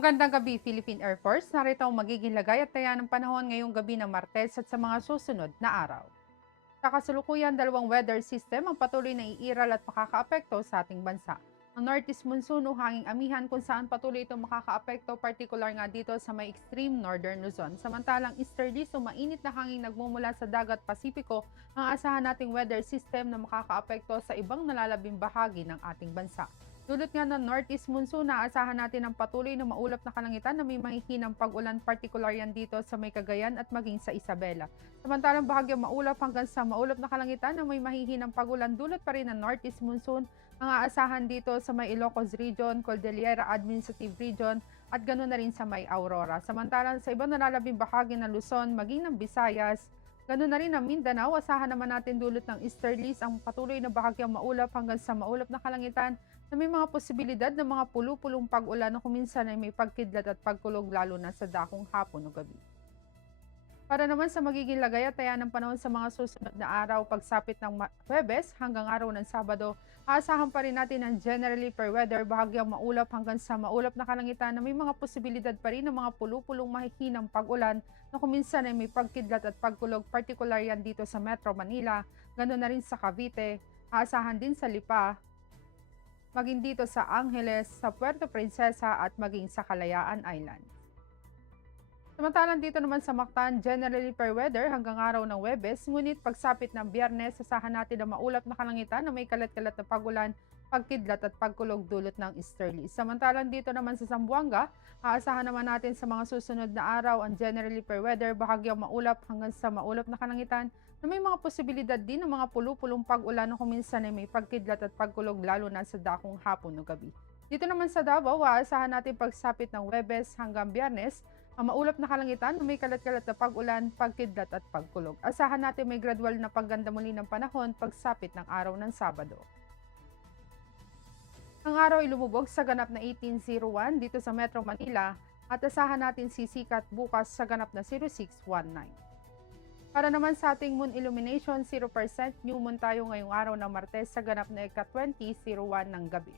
Magandang gabi, Philippine Air Force. Narito ang magiging lagay at taya ng panahon ngayong gabi ng Martes at sa mga susunod na araw. Sa kasalukuyan, dalawang weather system ang patuloy na iiral at makakaapekto sa ating bansa. Ang Northeast Monsoon o hanging amihan kung saan patuloy itong makakaapekto, partikular nga dito sa may extreme northern Luzon. Samantalang easterlies o mainit na hanging nagmumula sa dagat Pasipiko ang asahan nating weather system na makakaapekto sa ibang nalalabing bahagi ng ating bansa. Dulot nga ng Northeast Monsoon, naasahan natin ang patuloy na maulap na kalangitan na may mahihinang pag-ulan, partikular yan dito sa may Cagayan at maging sa Isabela. Samantalang bahagyang maulap hanggang sa maulap na kalangitan na may mahihinang pag-ulan, dulot pa rin ng Northeast Monsoon ang aasahan dito sa may Ilocos Region, Cordillera Administrative Region at ganoon na rin sa may Aurora. Samantalang sa ibang nalalabing bahagi ng Luzon, maging ng Visayas, ganoon na rin ang Mindanao, asahan naman natin dulot ng easterlies ang patuloy na bahagyang maulap hanggang sa maulap na kalangitan na may mga posibilidad ng mga pulu-pulong pag-ulan na kuminsan ay may pagkidlat at pagkulog lalo na sa dakong hapon o gabi. Para naman sa magiging lagay at taya ng panahon sa mga susunod na araw, pagsapit ng Huwebes hanggang araw ng Sabado, aasahan pa rin natin ang generally fair weather, bahagyang maulap hanggang sa maulap na kalangitan na may mga posibilidad pa rin ng mga pulu-pulong mahihinang pag-ulan na kuminsan ay may pagkidlat at pagkulog, partikular yan dito sa Metro Manila, ganoon na rin sa Cavite, aasahan din sa Lipa, maging dito sa Angeles, sa Puerto Princesa at maging sa Kalayaan Island. Samantalang dito naman sa Mactan, generally fair weather hanggang araw ng Webes, ngunit pagsapit ng Biyernes, sasahan natin na maulap na kalangitan na may kalat-kalat na pagulan, pagkidlat at pagkulog dulot ng easterlies. Samantalang dito naman sa Zamboanga, aasahan naman natin sa mga susunod na araw ang generally fair weather, bahagyang maulap hanggang sa maulap na kalangitan na may mga posibilidad din ng mga pulu-pulong pag-ulan na kuminsan ay may pagkidlat at pagkulog lalo na sa dakong hapon o gabi. Dito naman sa Davao, aasahan natin pagsapit ng Webes hanggang Biyernes, ang maulap na kalangitan, may kalat-kalat na pag-ulan, pagkidlat at pagkulog. Asahan natin may gradual na pagganda muli ng panahon pagsapit ng araw ng Sabado. Ang araw ay lumubog sa ganap na 18:01 dito sa Metro Manila at asahan natin sisikat bukas sa ganap na 06:19. Para naman sa ating moon illumination, 0% new moon tayo ngayong araw ng Martes sa ganap na ika-20:01 ng gabi.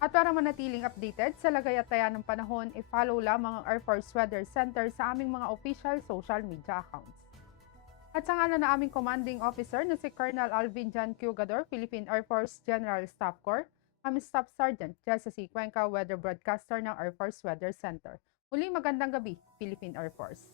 At para manatiling updated sa lagay at taya ng panahon, i-follow lamang ang Air Force Weather Center sa aming mga official social media accounts. At sa ngalan na aming commanding officer na si Colonel Alvin Jan Cugador, Philippine Air Force General Staff Corps, kami Staff Sergeant Jessa C. Cuenca, Weather Broadcaster ng Air Force Weather Center. Muli magandang gabi, Philippine Air Force.